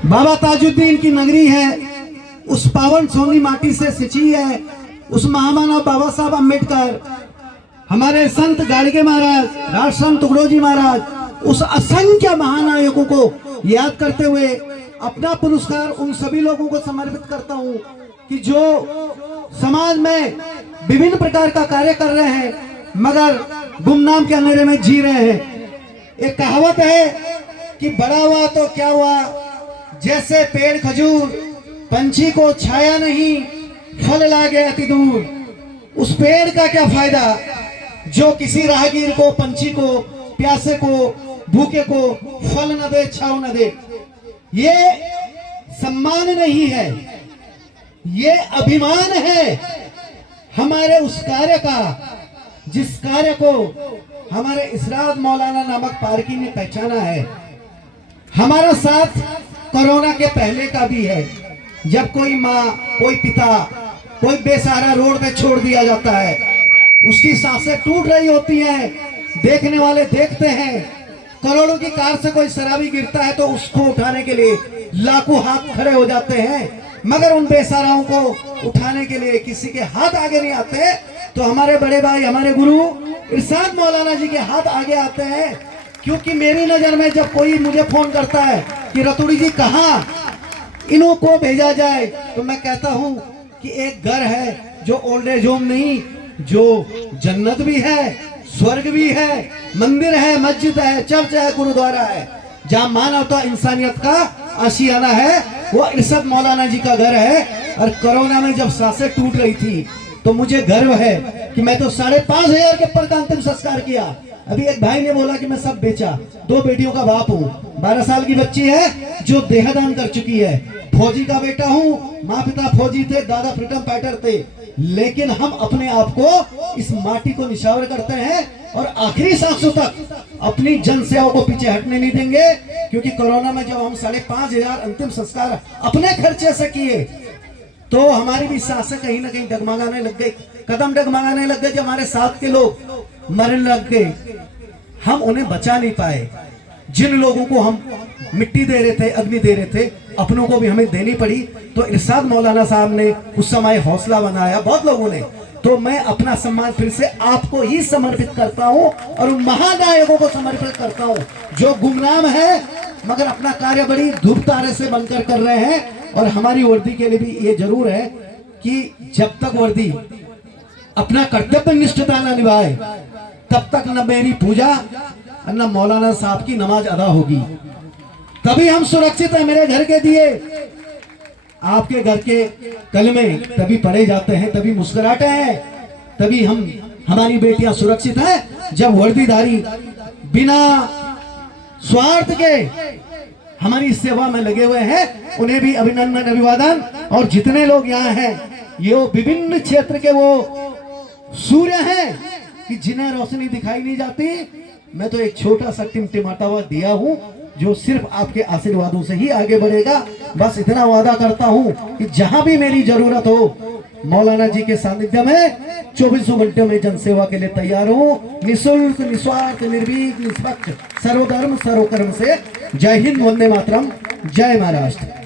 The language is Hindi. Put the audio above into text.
बाबा ताजुद्दीन की नगरी है, उस पावन सोनी माटी से सिंची है। उस महामानव बाबा साहब अम्बेडकर, हमारे संत गाड़गे महाराज, राजसंत तुगड़ोजी महाराज, उस असंख्य महानायकों को याद करते हुए अपना पुरस्कार उन सभी लोगों को समर्पित करता हूं कि जो समाज में विभिन्न प्रकार का कार्य कर रहे हैं मगर गुमनाम के अंधेरे में जी रहे हैं। एक कहावत है कि बड़ा हुआ तो क्या हुआ, जैसे पेड़ खजूर, पंछी को छाया नहीं, फल लागे अति दूर। उस पेड़ का क्या फायदा जो किसी राहगीर को, पंछी को, प्यासे को, भूखे को फल न दे, छाव न दे। ये सम्मान नहीं है, ये अभिमान है हमारे उस कार्य का जिस कार्य को हमारे इसरात मौलाना नामक पारकी ने पहचाना है। हमारा साथ कोरोना के पहले का भी है, जब कोई माँ, कोई पिता, कोई बेसहारा रोड पे छोड़ दिया जाता है, उसकी सांसें टूट रही होती हैं, देखने वाले देखते हैं। करोड़ों की कार से कोई शराबी गिरता है तो उसको उठाने के लिए लाखों हाथ खड़े हो जाते हैं, मगर उन बेसहाराओं को उठाने के लिए किसी के हाथ आगे नहीं आते। तो हमारे बड़े भाई, हमारे गुरु इरशाद मौलाना जी के हाथ आगे आते हैं। क्योंकि मेरी नजर में जब कोई मुझे फोन करता है कि रतुड़ी जी कहाँ इन्हों को भेजा जाए, तो मैं कहता हूं कि एक घर है जो ओल्ड एज होम नहीं, जो जन्नत भी है, स्वर्ग भी है, मंदिर है, मस्जिद है, चर्च है, गुरुद्वारा है, जहां मानवता इंसानियत का आशियाना है, वो इरशाद मौलाना जी का घर है। और कोरोना में जब सांसें टूट रही थी तो मुझे गर्व है कि मैं तो 5,500 के पर का अंतिम संस्कार किया। अभी एक भाई ने बोला कि मैं सब बेचा, 2 बेटियों का बाप हूँ, 12 साल की बच्ची है जो देहदान कर चुकी है, फौजी का बेटा हूँ, माँ पिता फौजी थे, दादा फ्रीडम फाइटर थे, लेकिन हम अपने आप को इस माटी को निछावर करते हैं और आखिरी सांसों तक अपनी जन सेवा को पीछे हटने नहीं देंगे। क्योंकि कोरोना में जब हम 5,500 अंतिम संस्कार अपने खर्चे से किए तो हमारी भी सांसें कहीं ना कहीं डगमगाने लग गई, कदम डगमगाने लग गए। जब हमारे साथ के लोग मरने लग गए, हम उन्हें बचा नहीं पाए। जिन लोगों को हम मिट्टी दे रहे थे, अग्नि दे रहे थे, अपनों को भी हमें देनी पड़ी। तो इरशाद मौलाना साहब ने उस समय हौसला बनाया, बहुत लोगों ने। तो मैं अपना सम्मान फिर से आपको ही समर्पित करता हूं और उन महानायकों को समर्पित करता हूं जो गुमनाम है मगर अपना कार्य बड़ी धूप तारे से बनकर कर रहे हैं। और हमारी वर्दी के लिए भी ये जरूर है कि जब तक वर्दी अपना कर्तव्य निष्ठता न निभाए तब तक न मेरी पूजा और न मौलाना साहब की नमाज अदा होगी। तभी हम सुरक्षित हैं। मेरे घर के दिए, आपके घर के कलमे तभी पढ़े जाते हैं, तभी मुस्कुराते हैं, तभी हमारी बेटियां सुरक्षित हैं जब वर्दीधारी बिना स्वार्थ के हमारी सेवा में लगे हुए हैं। उन्हें भी अभिनंदन, अभिवादन। और जितने लोग यहाँ हैं ये विभिन्न क्षेत्र के वो सूर्य हैं कि जिन्हें रोशनी दिखाई नहीं जाती। मैं तो एक छोटा सा टिमटिमाता हुआ दिया हूं जो सिर्फ आपके आशीर्वादों से ही आगे बढ़ेगा। बस इतना वादा करता हूं कि जहां भी मेरी जरूरत हो मौलाना जी के सानिध्य में 24 घंटे में जनसेवा के लिए तैयार हूं, निःशुल्क, निस्वार्थ, निर्भीक, निष्पक्ष, सर्वधर्म सर्वकर्म से। जय हिंद, वंदे मातरम, जय महाराष्ट्र।